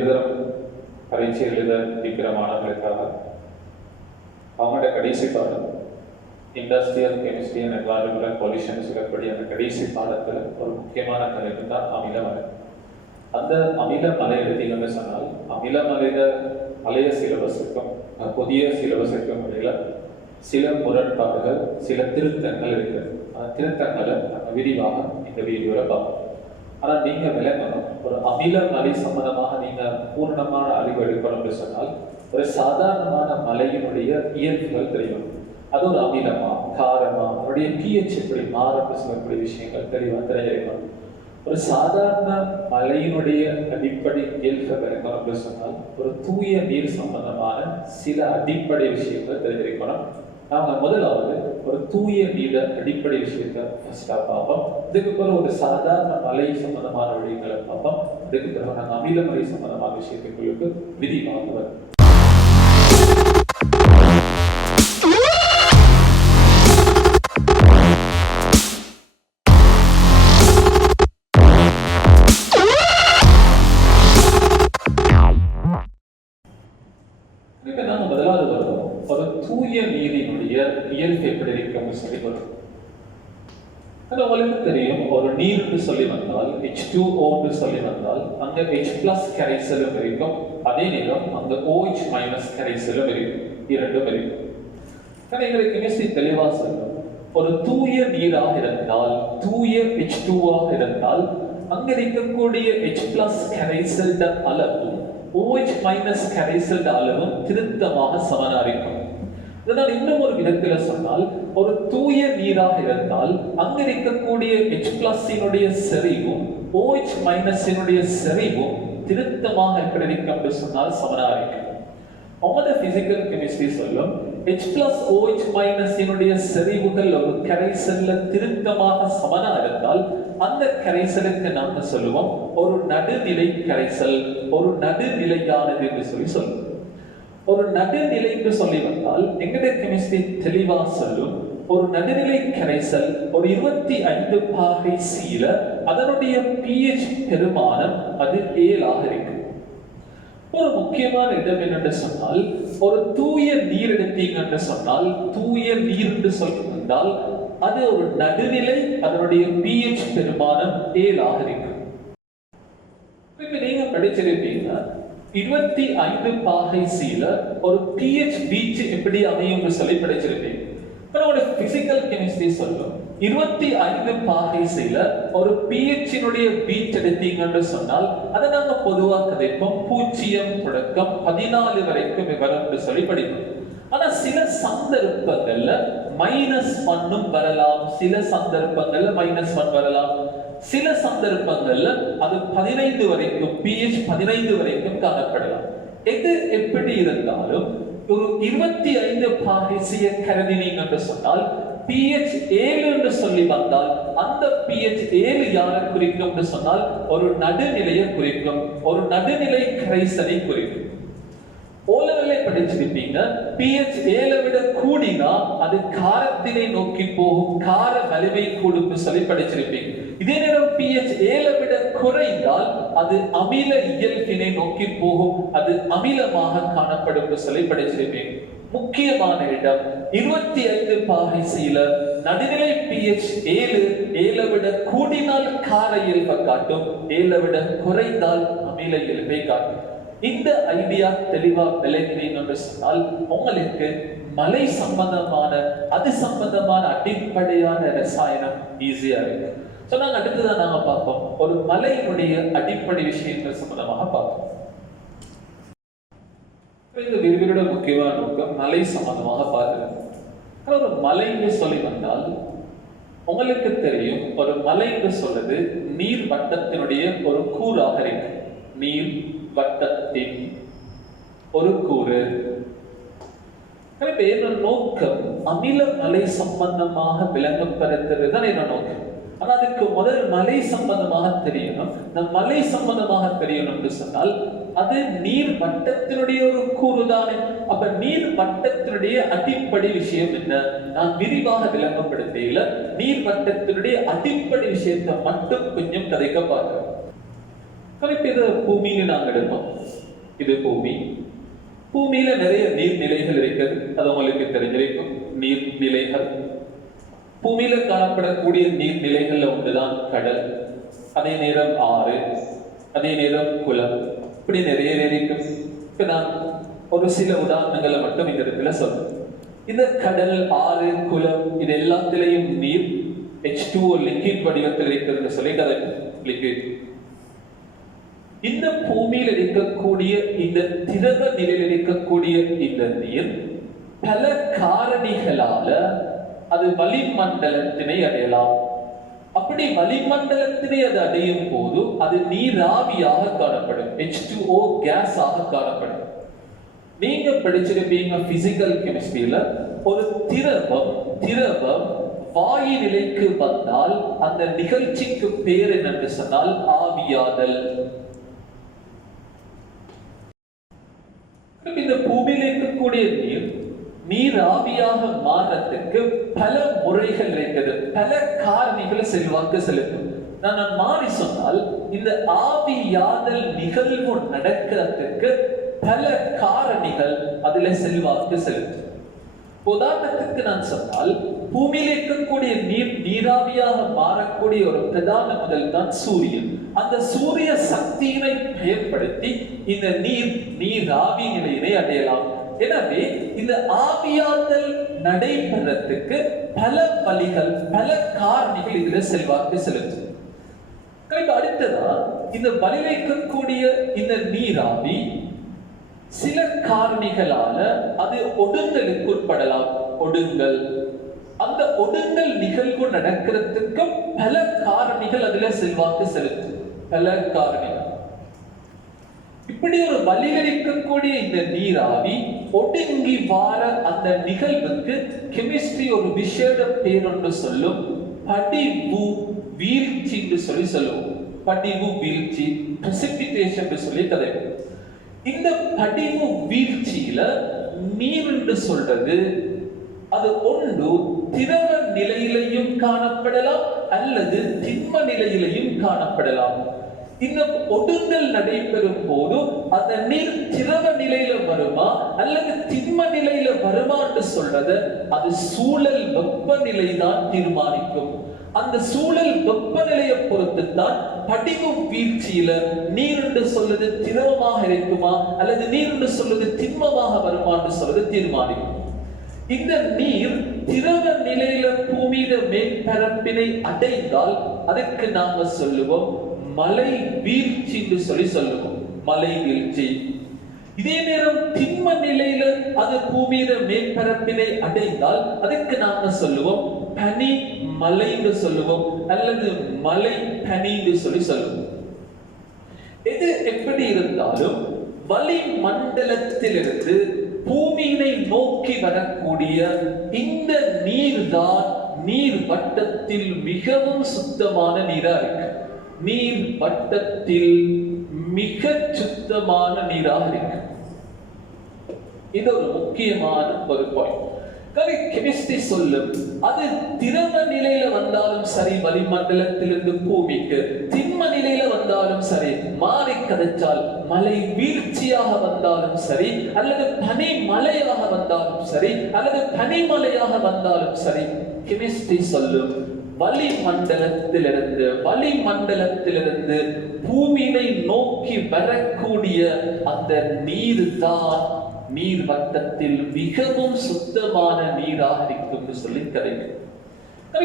உயர்தரம் பரீட்சை எழுத இருக்கிற மாணவர்களுக்காக அவங்களோட கடைசி பாடம் industrial chemistry and environmental pollution சொல்லக்கூடிய அந்த கடைசி பாடத்தில் ஒரு முக்கியமான தலைப்பு தான் அமிலமலை. அந்த அமிலமலை எடுத்தீங்கன்னு சொன்னால் அமிலமலையில பழைய சிலபஸுக்கும் புதிய சிலபஸுக்கும் இடையில சில முரண்பாடுகள், சில திருத்தங்கள் இருக்கிறது. அந்த திருத்தங்களை நம்ம விரிவாக இந்த வீடியோவில் பார்ப்போம். ஆனால் நீங்கள் விளங்கணும், ஒரு அமிலமலை சம்பந்தமாக நீங்கள் பூர்ணமான அறிவு எடுக்கணும்னு சொன்னால் ஒரு சாதாரணமான மலையினுடைய இயல்புகள் தெரியும். அது ஒரு அமிலமா, காரமா, அதனுடைய pH எப்படி மாறும் சொல்லக்கூடிய விஷயங்கள் தெளிவாக தெரிஞ்சிருக்கணும். ஒரு சாதாரண மலையினுடைய அடிப்படை இயல்பை விளக்கணும் சொன்னால் ஒரு தூய நீர் சம்பந்தமான சில அடிப்படை விஷயங்கள் தெரிஞ்சிருக்கணும். நாங்க முதலாவது ஒரு தூய நீர அடிப்படை விஷயத்தை ஃபர்ஸ்டா பார்ப்போம். இதுக்கு பிறகு ஒரு சாதாரண மலை சம்பந்தமான விடயங்களை பார்ப்போம். இதுக்கு பிறகு நாங்கள் அமிலமலை சம்பந்தமான விஷயத்துக்குள்ளுக்கு விரிவாக வரும். ஒரு தூய நீரினுடைய இயல்பு எப்படி இருக்கும்னு சொல்லி வரும். உங்களுக்கு தெரியும், ஒரு நீர்னு சொல்லி வந்தால் H2O சொல்லி வந்தால் அங்க H+ கரைசலும் இருக்கும், அதே நேரம் அங்க OH- கரைசலும் இருக்கும், இரண்டும் இருக்கும். எங்களுக்கு கெமிஸ்ட்ரி தெளிவா சொல்லும், ஒரு தூய நீராக இருந்தால், தூய H2O இருந்தால் அங்க இருக்கக்கூடிய H+ கரைசல் அளவும் OH- கரைசல் அளவும் திருத்தமாக சமனா இருக்கும். இதனால் இன்னும் ஒரு விதத்தில் சொன்னால், ஒரு தூய நீராக இருந்தால் அங்க இருக்கக்கூடிய H+ செறிவும் OH- செறிவும் திருத்தமாக எப்படி இருக்கும் சொன்னால் சமனா இருக்கும். அவங்களோட பிசிக்கல் கெமிஸ்ட்ரி சொல்லும், H+ OH- செறிவுகள் ஒரு கரைசல்ல திருத்தமாக சமனா இருந்தால் அந்த கரைசலுக்கு நாம சொல்லுவோம் ஒரு நடுநிலை கரைசல், ஒரு நடுநிலையானது என்று சொல்லுவோம். ஒரு நடுநிலை என்று சொல்லி வந்தால் எங்களுடைய கெமிஸ்ட்ரி தெளிவா சொல்லும், ஒரு நடுநிலை கரைசல் ஒரு 25 பாகை சீல அதனுடைய pH பெருமானம் அது 7 இருக்கு. ஒரு முக்கியமான இடம் என்னென்று சொன்னால், ஒரு தூய நீர் எடுத்தீங்கன்னு சொன்னால், தூய நீர் என்று சொல்லி வந்தால் அது ஒரு நடுநிலை, அதனுடைய pH பெருமானம் 7 இருக்கு. இப்ப நீங்க படிச்சிருப்பீங்க, 25 பாகை சீல ஒரு pH வீச்சு எப்படி அமையும் சொல்லி படிச்சிருப்பீங்க. நம்மளோட பிசிக்கல் கெமிஸ்ட்ரி சொல்லும், 25 பாகை சீல ஒரு pH வீச்சு எடுத்தீங்கன்னு சொன்னால் அதை நாங்க பொதுவாக கதைப்போம் 0 தொடக்கம் 14 வரைக்கும் விவரம் சொல்லி படிப்போம். ஆனா சில சந்தர்ப்பங்கள்ல -1 வரலாம், சில சந்தர்ப்பங்கள்ல -1 வரலாம், சில சந்தர்ப்பங்கள்ல அது 15 வரைக்கும் pH 15 வரைக்கும் காணப்படலாம். எது எப்படி இருந்தாலும் ஒரு 25 பாகை சீய கருதினீங்க என்று சொன்னால் pH 7 என்று சொல்லி வந்தால் அந்த pH 7 யாரை குறிக்கும் என்று சொன்னால் ஒரு நடுநிலையை குறிக்கும், ஒரு நடுநிலை கரைசலை குறிக்கும். ஓலவெல்லை படிச்சிருப்பீங்க, pH 7 விட கூடினா அது காரத்தினை நோக்கி போகும், கார வலிமை கூடும் சொல்லி படிச்சிருப்பீங்க. இதே நேரம் pH 7 விட குறைந்தால் அது அமில இயல்பினை நோக்கி போகும், அது அமிலமாக காணப்படும் சொல்லி படிச்சிருப்பீங்க. முக்கியமான இடம் 25 பாகை சீல நடுநிலை pH 7 விட கூடினால் கார இயல்பை காட்டும், 7 விட குறைந்தால் அமில இயல்பை காட்டும். இந்த ஐடியா தெளிவா விளங்கினீங்க சொன்னால் உங்களுக்கு மலை சம்பந்தமான அது சம்பந்தமான அடிப்படையான ரசாயனம் ஈஸியா இருக்கு. நாங்க அடுத்ததான் நாங்க பார்ப்போம், ஒரு மலையினுடைய அடிப்படை விஷயங்கள் சம்பந்தமாக பார்ப்போம். இந்த விரிவிலோட முக்கியமான நோக்கம் மலை சம்பந்தமாக பார்க்கிறோம். ஒரு மலைன்னு சொல்லி வந்தால் உங்களுக்கு தெரியும், ஒரு மலை என்று சொல்றது நீர் வட்டத்தினுடைய ஒரு கூறாக இருக்கு. நீர் வட்டத்தின் ஒரு கூறு. என்ன நோக்கம்? அமில மலை சம்பந்தமாக விளங்கப்படுத்துறது தான் என்ன நோக்கம். ஆனா அதுக்கு முதல் மலை சம்பந்தமாக தெரியணும். நம் மலை சம்பந்தமாக தெரியணும் என்று சொன்னால் அது நீர் வட்டத்தினுடைய ஒரு கூறுதானே. அப்ப நீர் வட்டத்தினுடைய அடிப்படை விஷயம் என்ன? நான் விரிவாக விளங்கப்படுத்தல, நீர் வட்டத்தினுடைய அடிப்படை விஷயத்தை மட்டும் கொஞ்சம் கதைக்க பார்க்கிறேன். இப்ப இது பூமியில நாங்க எடுப்போம். இது பூமி. பூமியில நிறைய நீர்நிலைகள் இருக்கிறது, அது உங்களுக்கு தெரிஞ்சிருக்கும். நீர்நிலைகள், பூமியில காணப்படக்கூடிய நீர்நிலைகள்ல ஒன்றுதான் கடல், அதே நேரம் ஆறு, அதே நேரம் குளம், இப்படி நிறைய இருக்கும். இப்ப நான் ஒரு சில உதாரணங்களை மட்டும் இந்த இடத்துல சொல்றேன். இந்த கடல், ஆறு, குளம் இது எல்லாத்திலையும் நீர் H2O லிக்விட் வடிவத்தில் இருக்கிறது சொல்லி கதை லிக்விட். இந்த பூமியில் இருக்கக்கூடிய இந்த திரவ நிலையில் இருக்கக்கூடிய இந்த நீர் பல காரணிகளால அது வளிமண்டலத்தினை அடையலாம். அப்படி வளிமண்டலத்தினை அது அடையும் போது அது நீராவியாக காணப்படும், H2O கேஸ் ஆக காணப்படும். நீங்க படிச்சிருப்பீங்க பிசிக்கல் கெமிஸ்ட்ரியில, ஒரு திரவம் வாயு நிலைக்கு வந்தால் அந்த நிகழ்ச்சிக்கு பேர் என்னென்று சொன்னால் ஆவியாதல். இந்த பூமியில் இருக்கக்கூடிய நீர் ஆவியாக மாறத்துக்கு பல முறைகள் இருக்கிறது, பல காரணிகளை செல்வாக்கு செலுத்தும். நான் மாறி சொன்னால் இந்த ஆவியாதல் நிகழ்வு நடக்கிறதுக்கு பல காரணிகள் அதுல செல்வாக்கு செலுத்தும். உதாரணத்துக்கு நான் சொன்னால், பூமியில் இருக்கக்கூடிய நீராவியாக மாறக்கூடிய ஒரு பிரதான முதல் தான் சூரியன். அந்த சூரிய சக்தியினை பயன்படுத்தி இந்த நீராவி நிலையினை அடையலாம். எனவே இந்த ஆவியாதல் நடைபெறத்துக்கு பல வழிகள், பல காரணிகள் இதுல செல்வாக்கு செலுத்தும். அடுத்ததா இந்த வலிவைக்கக்கூடிய இந்த நீராவி சில காரணிகளால அது ஒடுங்கலுக்கு உட்படலாம். அந்த ஒடுங்கல் நிகழ்வு நடக்கிறதுக்கு பல காரணிகள் அதுல செல்வாக்கு செலுத்தும், பல காரணிகள். இப்படி ஒரு வலிகளிக்கக்கூடிய இந்த நீராவி ஒடுங்கி வார அந்த நிகழ்வுக்கு கெமிஸ்ட்ரி ஒரு விசேட பேர் ஒன்று சொல்லும், படிவு வீழ்ச்சி என்று சொல்லுவோம். படிவு வீழ்ச்சி, பிரசிபிடேஷன் சொல்லி கதை. இந்த படிவு வீழ்ச்சியில நீர் என்று சொல்றது அது ஒன்று திரவ நிலையிலையும் காணப்படலாம் அல்லது திண்ம நிலையிலையும் காணப்படலாம். இந்த ஒடுங்கல் நடைபெறும் போது அந்த நீர் திரவ நிலையில வருமா அல்லது திண்ம நிலையில வருமா என்று சொல்றது அது சூழல் வெப்பநிலை தான் தீர்மானிக்கும். அந்த சூழல் வெப்பநிலையை பொறுத்து தான் படிவு வீழ்ச்சியில நீர் என்று சொல்வது திரவமாக இருக்குமா அல்லது நீர் என்று சொல்வது திண்மமாக வருமா என்று சொல்வது தீர்மானிக்கும். இந்த நீர் திரவ நிலையில பூமியில மேற்பரப்பினை அடைந்தால் அதுக்கு நாம சொல்லுவோம் மலை வீழ்ச்சி என்று சொல்லுவோம், மலை வீழ்ச்சி. இதே நேரம் திண்ம நிலையில அது பூமியில மேற்பரப்பினை அடைந்தால் அதுக்கு நாம சொல்லுவோம் பனி மலை என்று சொல்லுவோம் அல்லது மலை பனி என்று சொல்லுவோம். இது எப்படி இருந்தாலும் வளிமண்டலத்திலிருந்து பூமியினை நோக்கி வரக்கூடிய இந்த நீர் தான் நீர் வட்டத்தில் மிகவும் சுத்தமான நீரா இருக்கு. நீர் வட்டத்தில் மிக சுத்தமான நீராக இருக்கு. இது ஒரு முக்கியமான ஒரு பாயிண்ட். கெமிஸ்ட்ரி சொல்லும் அது திரவ நிலையில வந்தாலும் சரி, வளிமண்டலத்திலிருந்து பூமிக்கு திண்ம நிலையில வந்தாலும் சரி, மாறி கதைச்சால் மலை வீழ்ச்சியாக வந்தாலும் சரி அல்லது பனி மலையாக வந்தாலும் சரி அல்லது பனிமலையாக வந்தாலும் சரி, கெமிஸ்ட்ரி சொல்லும் வளிமண்டலத்திலிருந்து பூமியை நோக்கி வரக்கூடிய அந்த நீர் தான் நீர் வட்டத்தில் மிகவும் சுத்தமான நீராக இருக்கும் சொல்லி கிடைக்கும்.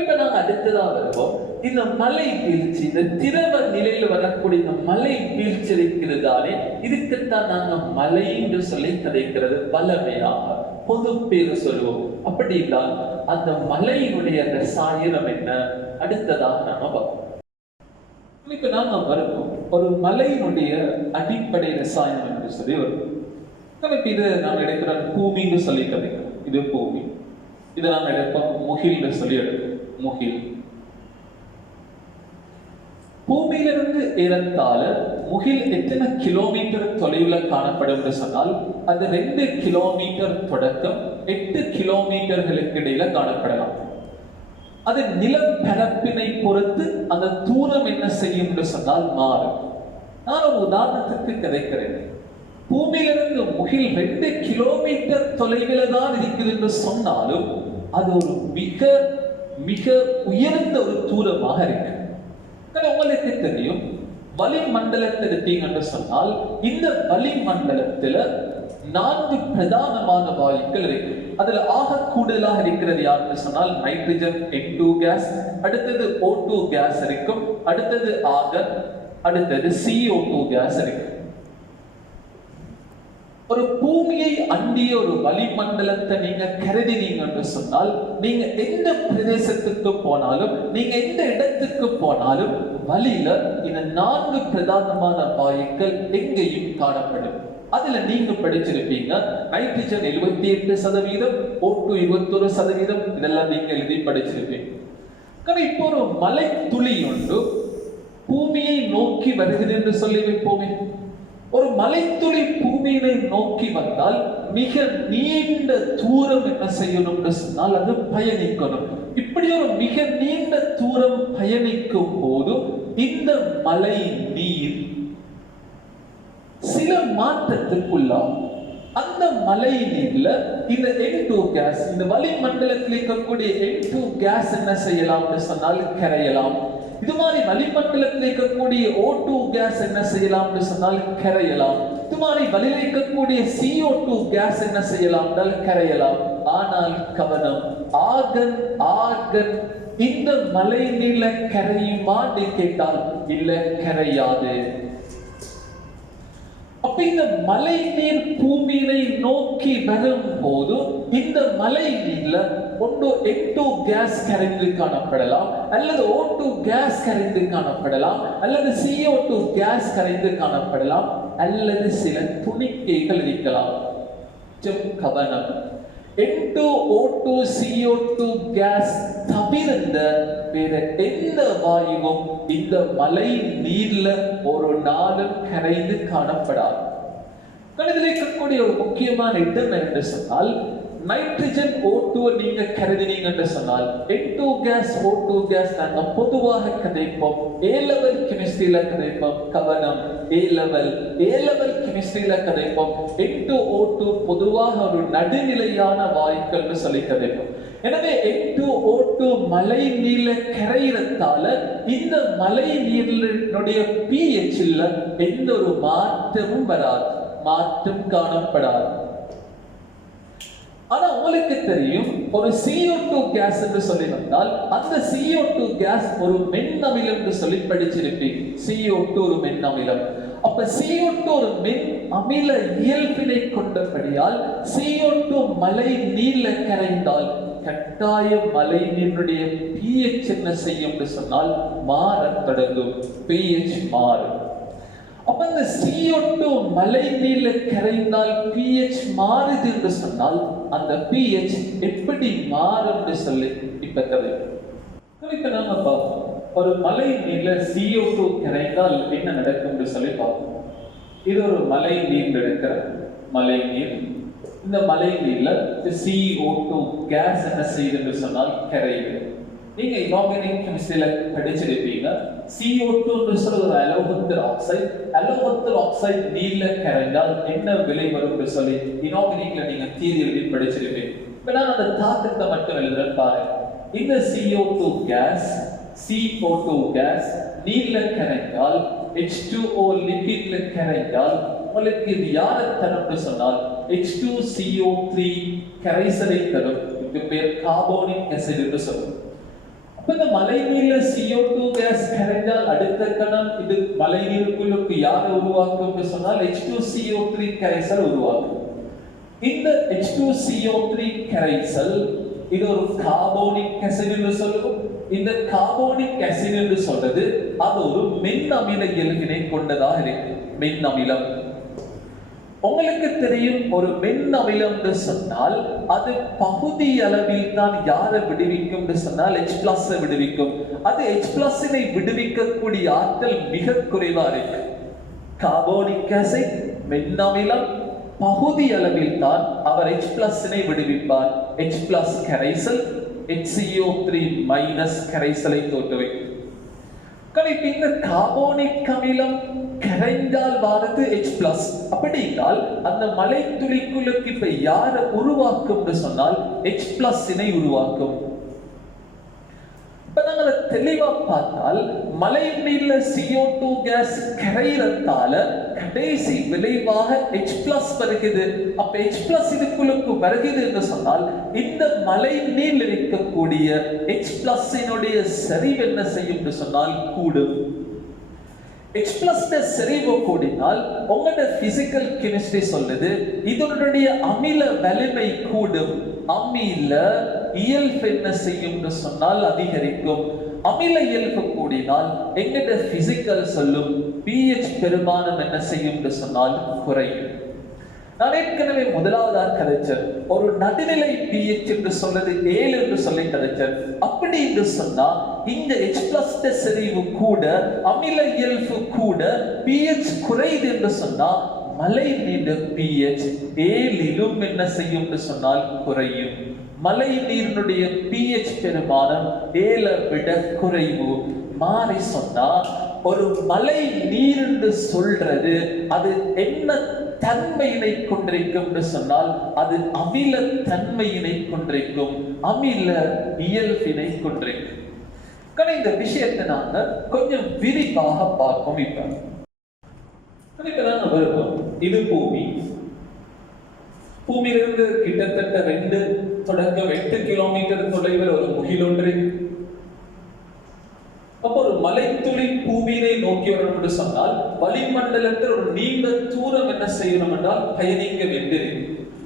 இப்ப நாங்க அடுத்ததாக வருவோம். இந்த மலை வீழ்ச்சி, இந்த திரவ நிலையில் வரக்கூடிய இந்த மலை வீழ்ச்சி இருக்கிறதானே, இதுக்குத்தான் நாங்க மலை என்று சொல்லி கிடைக்கிறது. பலமையாக பொது பேரு சொல்லுவோம். அப்படி இல்லால் அந்த மலையினுடைய ரசாயனம் என்ன அடுத்ததாக நாம பார்ப்போம். இப்ப நாம வருவோம் ஒரு மலையினுடைய அடிப்படை ரசாயனம் என்று சொல்லி வரும். இது நாம் எடுக்கிற பூமின்னு சொல்லி கதைக்கிறோம். இது பூமி. இதை நாம் எடுப்போம் முகில்னு சொல்லி எடுப்போம். முகில் பூமியிலிருந்து ஏறத்தாழ முகில் எத்தனை கிலோமீட்டர் தொலைவில் காணப்படும் என்று சொன்னால் அது 2 கிலோமீட்டர் தொடக்கம் 8 கிலோமீட்டர்களுக்கு இடையில காணப்படலாம். அது நிலப்பரப்பினை பொறுத்து அந்த தூரம் என்ன செய்யும் என்று சொன்னால் மாறும். நான் ஒரு உதாரணத்துக்கு கிடைக்கிறேன். பூமியிலிருந்து முகில் 2 கிலோமீட்டர் தொலைவில் தான் இருக்குது என்று சொன்னாலும் அது ஒரு மிக மிக உயர்ந்த ஒரு தூரமாக இருக்கு. உங்களுக்கு தெரியும், வளிமண்டலத்தை எடுத்தீங்க என்று சொன்னால் இந்த வளிமண்டலத்துல 4 பிரதானமான வாயுக்கள் இருக்கு. அதுல ஆக கூடுதலாக இருக்கிறது யாருன்னு சொன்னால் நைட்ரஜன் N2 கேஸ், அடுத்தது O2 கேஸ் இருக்கும், அடுத்தது ஆர்கன், அடுத்தது CO2 கேஸ் இருக்கு. ஒரு பூமியை அண்டிய ஒரு வளிமண்டலத்தை நீங்க கருதினீங்க என்று சொன்னால் நீங்க எந்த பிரதேசத்துக்கு போனாலும், நீங்க எந்த இடத்துக்கு போனாலும் வழியில இந்த 4 பிரதானமான வாயுக்கள் எங்கேயும் காணப்படும். அதுல நீங்க படிச்சிருப்பீங்க நைட்ரஜன் 78%, O2 21%, இதெல்லாம் நீங்க எழுதி படிச்சிருப்பீங்க. இப்போ ஒரு மலை துளி ஒன்று பூமியை நோக்கி வருகிறது என்று சொல்லி வைப்போமே. ஒரு மலைத்துளி பூமியை நோக்கி வந்தால் மிக நீண்ட தூரம் என்ன செய்யணும் சொன்னால் அது பயணிக்கணும். இப்படி ஒரு மிக நீண்ட தூரம் பயணிக்கும் போது இந்த மழை நீர் சில மாற்றத்துக்குள்ளாகும். அந்த மழை நீர்ல இந்த N2 கேஸ், இந்த வளிமண்டலத்தில் இருக்கக்கூடிய N2 கேஸ் என்ன செய்யலாம் சொன்னால் கரையலாம். இது மாதிரி வளிமண்டலத்தில் இருக்கக்கூடிய O2 கேஸ் என்ன செய்யலாம் சொன்னால் கரையலாம். இது மாதிரி வளியில் இருக்கக்கூடிய CO2 கேஸ் என்ன செய்யலாம் கரையலாம். ஆனால் கவனம், ஆர்கன் இந்த மழை நீர்ல கரையுமா கேட்டால் இல்ல, கரையாது. அப்ப இந்த மழை நீர் பூமியை நோக்கி வரும் போது இந்த மழை நீர்ல ஒன்று N2 கேஸ் கரைந்து காணப்படலாம், அல்லது O2 கேஸ் கரைந்து காணப்படலாம், அல்லது CO2 கேஸ் கரைந்து காணப்படலாம், அல்லது சில துணிக்கைகள் இருக்கலாம். கவனம், N2 O2 CO2 கேஸ் தவிர்ந்த வேற எந்த வாயுவும் இந்த மழை நீர்ல ஒரு நாளும் கரைந்து காணப்படாது. இதில் இருக்கக்கூடிய ஒரு முக்கியமான இடம் என்று சொன்னால் நைட்ரஜன் O2 நீங்க கருதினீங்க என்று சொன்னால் N2 கேஸ் O2 கேஸ் நாங்க பொதுவாக கதைப்போம், A லெவல் கெமிஸ்ட்ரியில கதைப்போம். கவனம், A லெவல் கெமிஸ்ட்ரியில கதைப்போம். N2 O2 பொதுவாக ஒரு நடுநிலையான வாயுக்கள் சொல்லி கதைப்போம். எனவே N2 O2 மழை நீர்ல கரையிறதால இந்த மழை நீரினுடைய pH ல எந்த ஒரு மாற்றமும் வராது, மாற்றம் காணப்படாது. ஆனா உங்களுக்கு தெரியும், ஒரு CO2 கேஸ் என்று சொல்லி வந்தால் அந்த CO2 கேஸ் ஒரு மென்னமிலம் என்று சொல்லி படிச்சிருப்பீங்க. CO2 ஒரு மென்னமிலம். அப்ப CO2 ஒரு மென் அமில இயல்பினை கொண்டபடியால் CO2 மழை நீர்ல கரைந்தால் கட்டாய மழை நீருடைய pH என்ன செய்யும் என்று சொன்னால் மாறத் தொடங்கும், pH மாறும். அப்ப இந்த CO2 மழை நீர்ல கரைந்தால் pH மாறுது என்று சொன்னால் அந்த pH எப்படி மாறும் என்று சொல்லி இப்ப நாம பார்ப்போம். ஒரு மழை நீர்ல CO2 கரைந்தால் என்ன நடக்கும் என்று சொல்லி பார்ப்போம். இது ஒரு மழை நீர் எடுக்கிற மழை நீர். இந்த மழை நீர்ல CO2 கேஸ் என்ன செய்யுது என்று சொன்னால் கரையுது. நீங்க இனார்கானிக் கெமிஸ்ட்ரியில படிச்சிருப்பீங்க, CO2 என்று சொல்ற ஒரு அலோகத்தர் ஆக்சைடு நீர்ல கரைந்தால் என்ன விலை வரும் என்று சொல்லி இனார்கானிக்ல நீங்க தியரி எழுதி படிச்சிருப்பீங்க. இப்ப நான் அந்த தாக்கத்தை மட்டும் எழுதுறேன் பாருங்க. இந்த CO2 கேஸ் நீர்ல கரைந்தால் H2O லிபிட்ல கரைந்தால் உங்களுக்கு இது யாரை தரும் சொன்னால் H2CO3 கரைசலை தரும். இதுக்கு பேர் கார்போனிக் ஆசிட் என்று சொல்லும். இந்த மழை நீர்ல CO2 கேஸ் கரைந்தால் அடுத்த கணம் இது மழை நீருக்குள்ளுக்கு யாரை உருவாக்கும் சொன்னால் H2CO3 கரைசல் உருவாக்கும். இந்த H2CO3 கரைசல் இது ஒரு கார்போனிக் ஆசிட் என்று சொல்லுவோம். இந்த கார்போனிக் ஆசிட் என்று சொல்றது அது ஒரு மென் அமில இயல்பினை கொண்டதாக இருக்கு. மென் அமிலம் உங்களுக்கு தெரியும், ஒரு மென் அமிலம் என்று சொன்னால் அது பகுதி அளவில் தான் யாரை விடுவிக்கும் சொன்னால் H+ விடுவிக்கும். அது H+ விடுவிக்கக்கூடிய ஆற்றல் மிக குறைவா இருக்கு. கார்போனிக் ஆசிட் மென் அமிலம் பகுதி அளவில் தான் அவர் H+ விடுவிப்பார். H+ கரைசல் HCO3- கரைசலை தோற்றுவிக்கும். இந்த கார்போனிக் அமிலம் கரைந்தால் வாரது H+. அப்படினால் அந்த மலை துளிக்குள்ளுக்கு இப்ப யாரை உருவாக்கும் சொன்னால் H+-னை உருவாக்கும். இப்ப நாங்க தெளிவா பார்த்தால் மலை நீர்ல CO2 கேஸ் கரையிறதால கடைசி விளைவாக H+ வருகிறது. அப்ப H+ இதுக்குள்ளுக்கு வருகிறது என்று சொன்னால் இந்த மலை நீர் இருக்கக்கூடிய H+-னுடைய செறிவு என்ன செய்யும் என்று சொன்னால் கூடும். H+ செறிவு கூடினால் உங்களோட பிசிக்கல் கெமிஸ்ட்ரி சொல்லுது இதனுடைய அமில வலிமை கூடும். அமில இயல்பு என்ன செய்யும் என்று சொன்னால் அதிகரிக்கும். அமில இயல்பு கூடினால் எங்கட பிசிக்கல் சொல்லும் pH பெருமானம் என்ன செய்யும் என்று சொன்னால் குறையும். நான் ஏற்கனவே முதலாவதாக கதைச்சேன் ஒரு நடுநிலை pH என்று சொல்றது 7 என்று சொல்லி கதைச்சேன். அப்படி என்று சொன்னா இங்க H+ செறிவு கூட அமில இயல்பு கூட pH குறையுது என்று சொன்னா மலை நீர் pH 7 என்ன செய்யும் என்று சொன்னால் குறையும். மலை நீரினுடைய pH பெருமானம் 7 விட குறைவு. மாறி சொன்னா ஒரு மலை நீர் என்று சொல்றது அது என்ன தன்மையினை கொண்டிருக்கும் என்று சொன்னால் அது அமில தன்மையினை கொண்டிருக்கும், அமில இயல்பினை கொண்டிருக்கும். இந்த விஷயத்தை நாங்க கொஞ்சம் விரிவாக பார்ப்போம். இப்ப நாங்க வருவோம். இது பூமி. பூமியிலிருந்து கிட்டத்தட்ட 2 தொடக்கம் 8 கிலோமீட்டர் தொலைவில் ஒரு முகில் ஒன்று. அப்போ ஒரு மலைத்துளி பூமியை நோக்கி வரணும் என்று சொன்னால் வளிமண்டலத்தில் ஒரு நீண்ட தூரம் என்ன செய்யணும் என்றால் பயணிக்க வேண்டியது.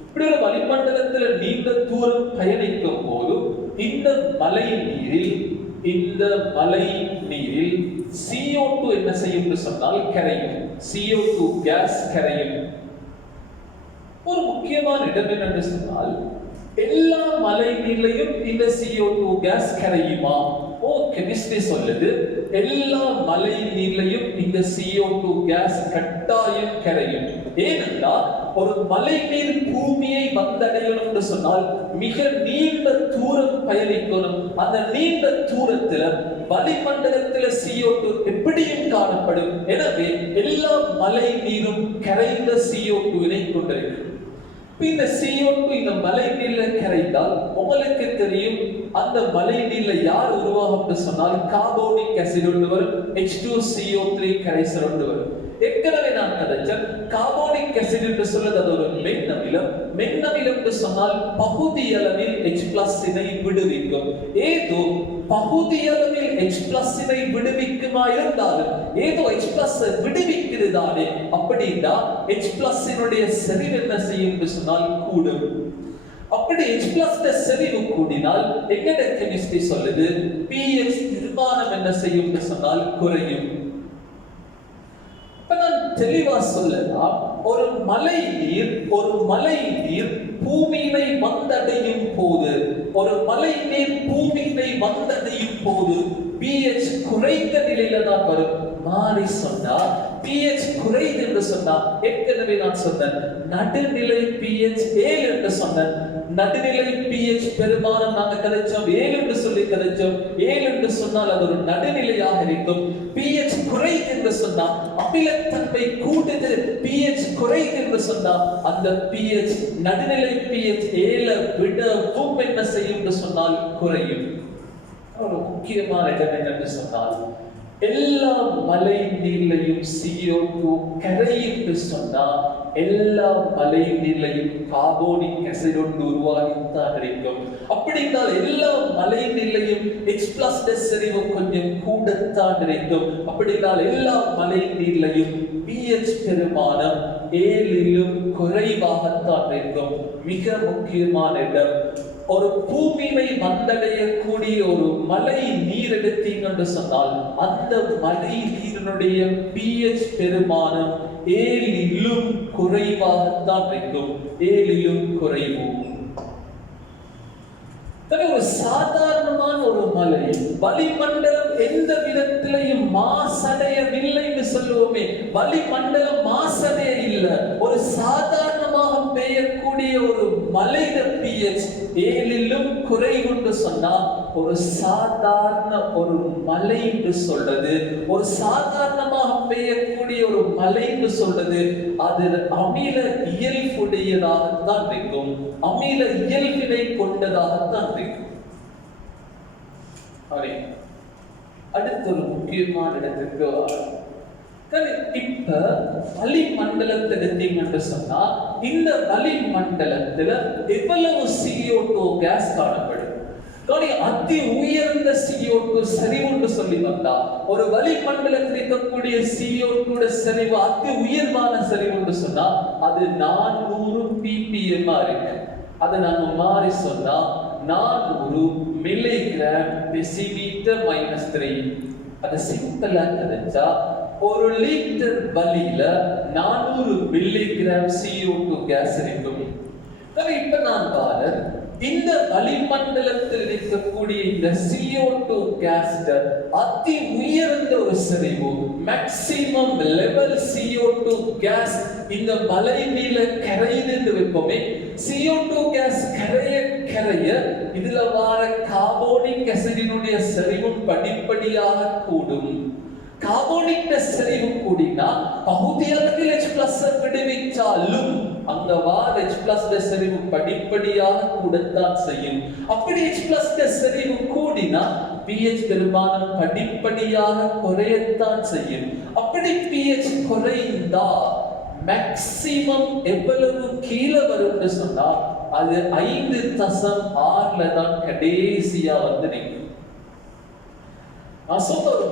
இப்படி ஒரு வளிமண்டலத்தில் நீண்ட தூரம் பயணிக்கும் போது இந்த மலை நீரில் CO2 என்ன செய்யும் என்று சொன்னால் கரையும். CO2 கேஸ் கரையும். ஒரு முக்கியமான இடம் என்னென்று சொன்னால் எல்லா மலை நீர்லையும் இந்த CO2 கேஸ் கரையுமா? கெமிஸ்ட்ரி சொல்லுது எல்லா மலை நீர்லையும் இந்த CO2 கேஸ் கட்டாயம் கரையும். ஏனென்றால் ஒரு மலை நீர் பூமியை வந்தடையணும் என்று சொன்னால் மிக நீண்ட தூரம் பயணிக்கணும். அந்த நீண்ட தூரத்துல வளிமண்டலத்துல CO2 எப்படியும் காணப்படும். எனவே எல்லா மலை நீரும் கரைந்த CO2-னை கொண்டிருக்கும். இந்த CO2 இந்த மலை நீர்ல கரைந்தால் உங்களுக்கு தெரியும் அந்த மலை நீர்ல யார் உருவாகும் என்று சொன்னால் கார்போனிக் ஆசிட் ஒன்று வரும், H2CO3 கரைசல் ஒன்று வரும். ஏற்கனவே நான் கதைச்சேன் கார்போனிக் ஆசிட் என்று சொல்வது அது ஒரு மென்னமிலம். மென்னமிலம் என்று சொன்னால் பகுதியளவில் H+-னை விடுவிக்கும். ஏதோ பகுதியளவில் H+-னை விடுவிக்குமா இருந்தாலும் ஏதோ H+ விடுவிக்கிறதானே அப்படின்னா H+-னுடைய செறிவு என்ன செய்யும் என்று சொன்னால் கூடும். அப்படி H+ செறிவு கூடினால் எங்கட கெமிஸ்ட்ரி சொல்லுது pH நிர்மாணம் என்ன செய்யும் என்று சொன்னால் குறையும். தெளிவா சொல்லலாம் ஒரு மலை நீர் பூமியை வந்தடையும் போது pH குறைந்த நிலையில தான் வரும். மாறி சொன்னா pH குறைந்து என்று சொன்னா ஏற்கனவே நான் சொன்னேன் நடுநிலை pH 7 என்று சொன்னேன். நடுநிலை pH பெருமானம் நாங்க கதைச்சோம் 7 என்று சொல்லி கதைச்சோம். 7 என்று சொன்னால் அது ஒரு நடுநிலையாக இருக்கும். pH குறைந்து என்று சொன்னா அமிலத்தன்மை கூடுது. pH குறைந்து என்று சொன்னா அந்த pH நடுநிலை pH 7 விடவும் என்ன செய்யும் என்று சொன்னால் குறையும். ஒரு முக்கியமான இடம் என்னன்னு சொன்னால் எல்லா மலை நீர்லையும் CO2 கரையிட்டு சொன்னா எல்லா மலை நீர்லையும் கார்போனிக் ஆசிட் ஒன்று உருவாகித்தான் இருக்கும். அப்படின்னால் எல்லா மலை நீர்லையும் H+ செறிவு கொஞ்சம் கூடத்தான் இருக்கும். அப்படின்னால் எல்லா மலை நீர்லையும் pH பெருமானம் 7 குறைவாகத்தான் இருக்கும். மிக முக்கியமான இடம் ஒரு பூமியை வந்தடையக்கூடிய ஒரு மலை நீர் எடுத்தீங்கன்னு சொன்னால் அந்த மலை நீரினுடைய pH பெருமானம் 7 குறைவாகத்தான் இருக்கும். 7 குறைவு. ஒரு சாதாரணமான ஒரு மலை வளிமண்டலம் எந்த விதத்திலையும் மாசடையவில்லை என்று சொல்லுவோமே, வளிமண்டலம் மாசடைய இல்லை. ஒரு சாதாரணமாக பெய்யக்கூடிய ஒரு மலையிட pH pH 7லும் குறைவுன்னு சொன்னா ஒரு சாதாரண ஒரு மழை என்று சொல்றது, ஒரு சாதாரணமாக பெய்யக்கூடிய ஒரு மழை என்று சொல்றது, அது அமில இயல்புடையதாகத்தான் இருக்கும், அமில இயல்பினை கொண்டதாகத்தான் இருக்கும். அடுத்த ஒரு முக்கியமான இடத்துக்கு இப்ப வளிமண்டலத்தை எடுத்தீங்கன்னு சொன்னா இந்த வளிமண்டலத்துல எவ்வளவு CO2 கேஸ் காணப்படும்? அதி உயர்ந்த CO2 சரிவுன்னு சொல்லி வந்தா ஒரு வளிமண்டலத்தில் இருக்கக்கூடிய CO2 சரிவு அதி உயர்வான சரிவுன்னு சொன்னா அது 400 ppm இருக்கு. அதை நாங்க மாறி சொன்னா 400 மில்லிகிராம் டெசிமீட்டர் -3. அது சிம்பிளா தெரிஞ்சா ஒரு லிட்டர் வளியில 400 மில்லிகிராம் CO2 கேஸ் இருக்கும். இப்ப நான் பாரு இந்த வளிமண்டலத்தில் இருக்கக்கூடிய இந்த CO2 கேஸ் அதி உயர்ந்த ஒரு செறிவு, மேக்ஸிமம் லெவல் CO2 கேஸ் இந்த மழை நீல கரையுது வைப்போமே. CO2 கேஸ் கரைய இதுல வர கார்போனிக் அசிடினுடைய செறிவும் படிப்படியாக கூடும். கார்போனிக் செறிவு கூடினா பகுதியளவில் H+ விடுவிச்சாலும் அங்க வார H+ செறிவு படிப்படியாக கூடத்தான் செய்யும். அப்படி H+ செறிவு கூடினா pH பெருமானம் படிப்படியாக குறையத்தான் செய்யும். அப்படி pH குறைந்தா மேக்ஸிமம் எவ்வளவு கீழே வரும்னு சொன்னா அது 5.6 தான் கடைசியா வந்து நிற்கும்.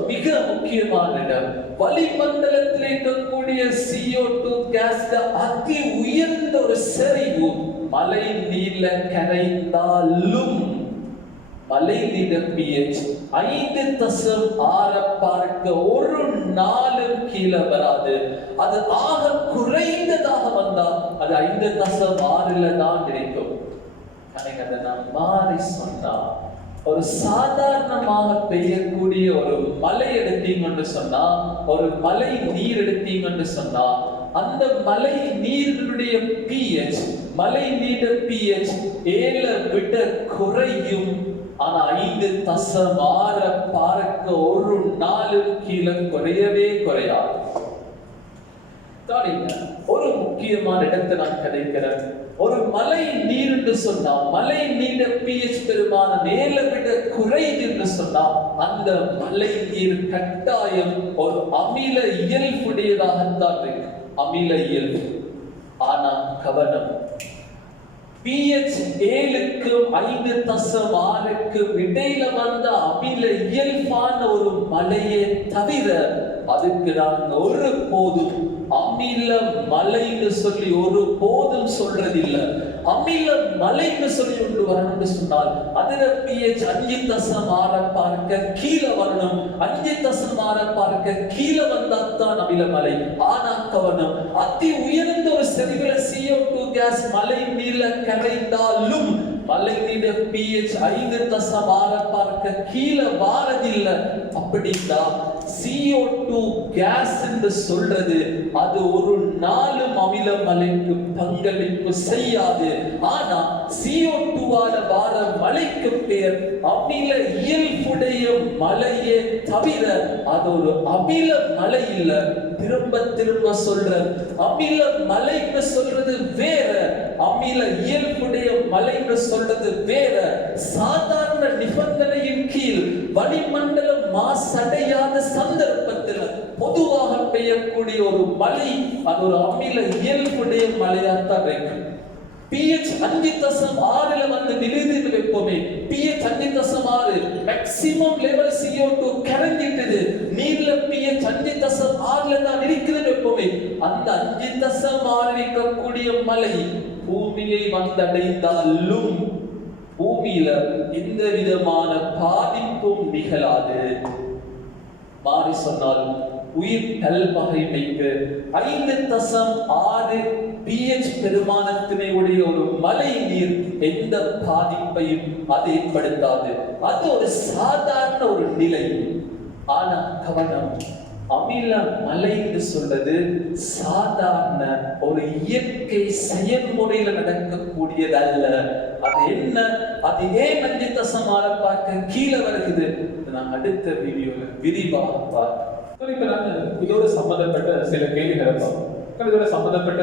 மிக முக்கியமான இடம் வளிமண்டலத்தில் இருக்கக்கூடிய CO2 கேஸ் அதி உயர்ந்த ஒரு செறிவு மழை நீர்ல கரைந்தாலும் மழை நீர் pH 5.6 பார்க்க ஒரு நாளும் கீழே வராது. அது ஆக குறைந்ததாக வந்தா அது 5.6 தான் கிடைக்கும். அதை நான் மாறி சொன்னா ஒரு சாதாரணமாக பெய்யக்கூடிய ஒரு மழை எடுத்தீங்கன்னு சொன்னா, ஒரு மழை நீர் எடுத்தீங்கன்னு சொன்னா அந்த மழை நீருடைய pH மழை நீர் pH 7 விட குறையும். ஆனா 5.6 பார்க்க ஒரு நாளும் கீழே குறையவே குறையாது. ஒரு முக்கியமான இடத்தை நான் கதைக்கிறேன். ஒரு மழை நீர் என்று சொன்னா மழை நீர் pH பெருமானம் 7 விட குறைவு என்று சொன்னா அந்த மழை நீர் கட்டாயம் ஒரு அமில இயல்புடையதாகத்தான் இருக்கு, அமில இயல்பு. ஆனா கவனம், pH 7க்கும் 5.6க்கும் இடையில வந்த அமில இயல்பான ஒரு மழையை தவிர அதுக்கு நாங்க ஒரு போதும் அமில மலைன்னு சொல்லி ஒரு போதும் சொல்றதில்லை. அமில மலைன்னு சொல்லி ஒன்று வரணும்னு சொன்னால் அதுல pH 5.6 பார்க்க கீழே வரணும். 5.6 பார்க்க கீழே வந்தாத்தான் அமில மலை. ஆனா கவனம், அதி உயர்ந்த ஒரு செறிவுல CO2 கேஸ் மலை நீர்ல கரைந்தாலும் மலை நீர் pH 5.6 பார்க்க கீழே வாரதில்லை. அப்படின்னா CO2 கேஸ் என்று சொல்றது அது ஒரு நாளும் அமில மலைக்கு பங்களிப்பு செய்யாது. ஆனா CO2 ஆல வார மலைக்கு பேர் அமில இயல்புடைய மலையே தவிர அது ஒரு அமில மலை இல்ல. திரும்ப திரும்ப சொல்ற, அமில மலைன்னு சொல்றது வேற, அமில இயல்புடைய மலைன்னு சொல்றது வேற. சாதாரண நிபந்தனையின் கீழ் வளிமண்டலம் மாசடையாத சந்தர்ப்பத்தில் பொதுவாக பெய்யக்கூடிய ஒரு மழை அது ஒரு அமில இயல்புடைய மழையாத்தான் இருக்கும். pH 5.6 வந்து நிலைத்து வைப்போமே. pH 5.6 maximum level CO2 கரைஞ்சிட்டது. நீர்ல pH 5.6 தான் இருக்கிறது வைப்போமே. அந்த 5.6 இருக்கக்கூடிய மழை பூமியை வந்தடைந்தாலும் பூமியில எந்த விதமான பாதிப்பும் நிகழாது. மாறி சொன்னால் உயிர் கல்பகைமைக்கு 5.6 pH பெருமானத்தினை உடைய ஒரு மழை நீர் எந்த பாதிப்பையும் அது ஏற்படுத்தாது. அது ஒரு சாதாரண ஒரு நிலை. ஆனா கவனம், அமில மலை என்று சொல்றது சாதாரண ஒரு இயற்கை செயல்முறையில நடக்கக்கூடியதல்ல. அது என்ன, அது ஏன் 5.6 பார்க்க கீழே வருகிறது, நான் அடுத்த வீடியோல விரிவாக பார்ப்போம். இப்ப நான் இதோட சம்பந்தப்பட்ட சில கேள்விகளை பார்ப்போம். இதோட சம்பந்தப்பட்ட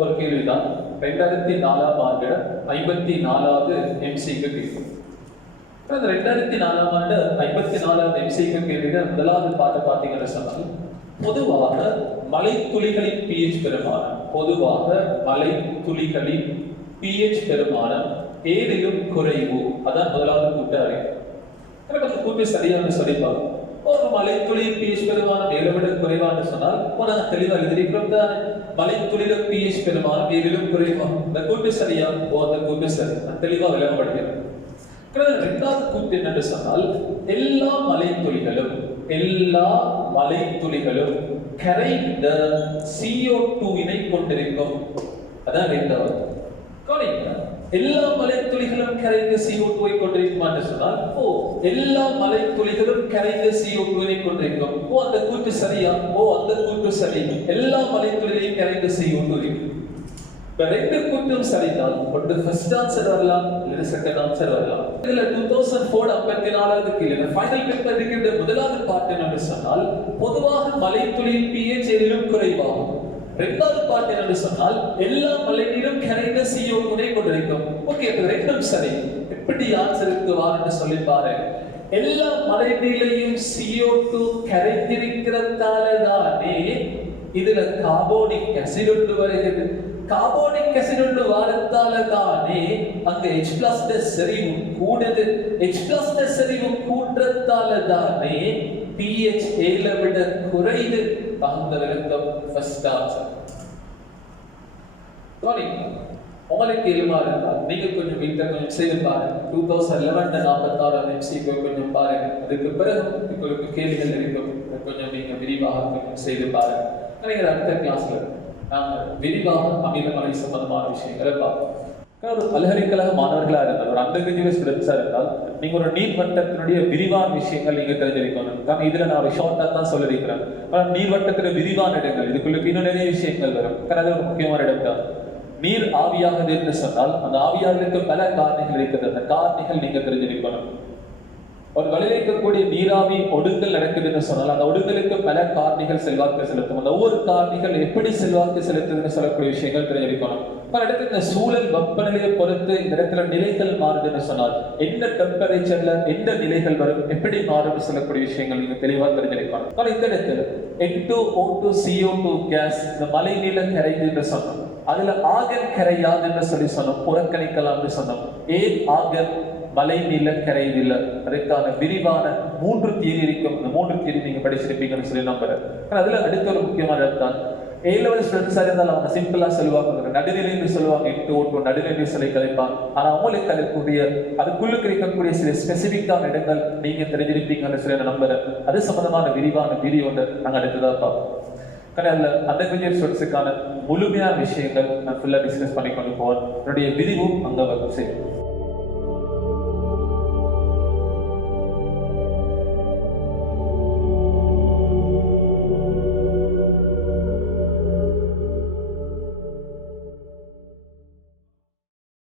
ஒரு கேள்விதான் 2004ஆம் ஆண்டு 54வது MCQ கேள்வி. அந்த 2004ஆம் ஆண்டு 54வது MCQ கேள்வியில முதலாவது பாட்டு பார்த்தீங்கன்னு சொன்னால், பொதுவாக மலைத்துளிகளின் pH பெருமானம், பொதுவாக மலைத்துளிகளின் pH பெருமானம் ஏதிலும் குறைவு. அதான் முதலாவது கூட்டு அறிவு. அந்த கூட்டு சரியான சொல்லிப்பாங்க. ஒரு மலைத்துளியின் pH பெருமானம் 7 விட குறைவான்னு சொன்னால் நாங்க தெளிவாக எழுதியிருக்கிறோம் தானே, மலைத்துளியில pH பெருமானம் 7 குறைவா, இந்த கூட்டு சரியா, அந்த கூட்டு சரி, நான் தெளிவாக விளங்கப்படுகிறேன். இரண்டாவது கூட்டு என்னன்னு சொன்னால், எல்லா மலைத்துளிகளும் கரைந்த CO2-வினை கொண்டிருக்கும். அதான் இரண்டாவது. எல்லா மலைத்துளிகளும் கரைந்த CO2-வை கொண்டிருக்குமான்னு சொன்னால், எல்லா மலைத்துளிகளும் கரைந்த CO2-வினை கொண்டிருக்கும். அந்த கூட்டு சரியா? அந்த கூட்டு சரி. எல்லா மலைத்துளிகளையும் கரைந்த CO2 இருக்கு. ரெண்டு கூட்டும் சரிதான், ஒன்று ஃபர்ஸ்ட் ஆன்சர் வரலாம், இல்ல செகண்ட் ஆன்சர் வரலாம். இதுல 2004 54வது கேள்வி ஃபைனல் பேப்பர் இருக்கின்ற முதலாவது பார்ட் என்னன்னு சொன்னால், பொதுவாக மலைத்துளியின் pH எதிலும் குறைவாகும். இரண்டாவது பார்ட் என்னன்னு சொன்னால், எல்லா மலைநீரும் கரைந்த CO2-னை கொண்டிருக்கும். ஓகே, இப்ப ரெண்டும் சரி. எப்படி ஆன்சருக்கு வான்னு சொல்லி பாரு. எல்லா மலைநீரையும் CO2 கரைந்திருக்கிறதால தானே இதுல கார்போனிக் அசிட் ஒன்று வருகிறது. கார்போனிக் அசிட் ஒன்று வரத்தால தானே அங்க H+ செறிவு கூடுது. H+ செறிவு கூடுறதால தானே pH 7 விட குறைது. அந்த விளக்கம் ஃபர்ஸ்ட் ஆன்சர். உங்களுக்கு எளிமா இருந்தால் நீங்க கொஞ்சம் வீட்டை கொஞ்சம் செய்து பாருங்க. 2011 46 MCQ கொஞ்சம் பாருங்க. அதுக்கு பிறகு உங்களுக்கு கேள்விகள் இருக்கும், கொஞ்சம் நீங்க விரிவாக கொஞ்சம் செய்து பாருங்க. நீங்க அடுத்த கிளாஸ்ல நாங்க விரிவாக அமிலமலை சம்பந்தமான விஷயங்களை பார்ப்போம். ஒரு பல்கலைக்கழக மாணவர்களா இருந்தால், ஒரு அண்டர்கிராஜுவேட் ஸ்டூடெண்ட்ஸா இருந்தால், நீங்க ஒரு நீர்வட்டத்தினுடைய விரிவான விஷயங்கள் நீங்க தெரிஞ்சிருக்கணும். இதுல நான் ஒரு ஷார்ட்டா தான் சொல்லியிருக்கிறேன். நீர்வட்டத்துல விரிவான இடங்கள், இதுக்குள்ள இன்னும் நிறைய விஷயங்கள் வரும். அது ஒரு முக்கியமான இடம் தான். நீர் ஆவியாகுது என்று சொன்னால், அந்த ஆவியாகிறதுக்கு பல காரணிகள் இருக்கிறது. அந்த காரணிகள் நீங்க தெரிஞ்சிருக்கணும். ஒரு வழியில் இருக்கக்கூடிய நீராவி ஒடுங்கல் நடக்குதுன்னு சொன்னால், அந்த ஒடுங்கலுக்கு பல காரணிகள் செல்வாக்கு செலுத்தும். அந்த ஒவ்வொரு காரணிகள் எப்படி செல்வாக்கு செலுத்துதுன்னு சொல்லக்கூடிய விஷயங்கள் தெரிஞ்சிருக்கணும். அடுத்து இந்த சூழல் வெப்பநிலையை பொறுத்து இந்த இடத்துல நிலைகள் மாறுதுன்னு சொன்னால், என்ன டெம்பரேச்சர்ல எந்த நிலைகள் வரும், எப்படி மாறும்னு சொல்லக்கூடிய விஷயங்கள் நீங்க தெளிவாக தெரிஞ்சிருக்கணும். இந்த இடத்துல N2O2 CO2 கேஸ் இந்த மழை நீள கரைதுன்னு சொன்னோம். அதுல ஆகன் கரையாதுன்னு சொல்லி சொன்னோம், புறக்கணிக்கலாம்னு சொன்னோம். ஏன் ஆகன் மலை நீள கரையில அதற்கான விரிவான 3 தியரி இருக்கும். அந்த 3 தியரி நீங்க படிச்சிருப்பீங்கன்னு சொல்லி நம்புறேன். அதுல அடுத்த ஒரு முக்கியமான தான் A-level ஸ்டூடெண்ட்ஸா இருந்தாலும் அவங்க சிம்பிளா சொல்லுவாங்க, நடுநிலை என்று சொல்லுவாங்க. N2O2 நடுநிலை சொல்லி கலைப்பாங்க. ஆனா அவங்களுக்கு கலைக்கூடிய அதுக்குள்ளுக்கு இருக்கக்கூடிய சில ஸ்பெசிபிக்கான இடங்கள் நீங்க தெரிஞ்சிருப்பீங்கன்னு சொல்லி நான் நம்புறேன். அது சம்பந்தமான விரிவான வீடியோ ஒன்று நாங்க அடுத்ததா பார்ப்போம். அதுல அண்டர்கிராஜுவேட் ஸ்டூடெண்ட்ஸுக்கான முழுமையான விஷயங்கள் நான் ஃபுல்லா டிஸ்கஸ் பண்ணி கொண்டு போவேன். என்னுடைய விரிவும் அங்க வரும். சரி.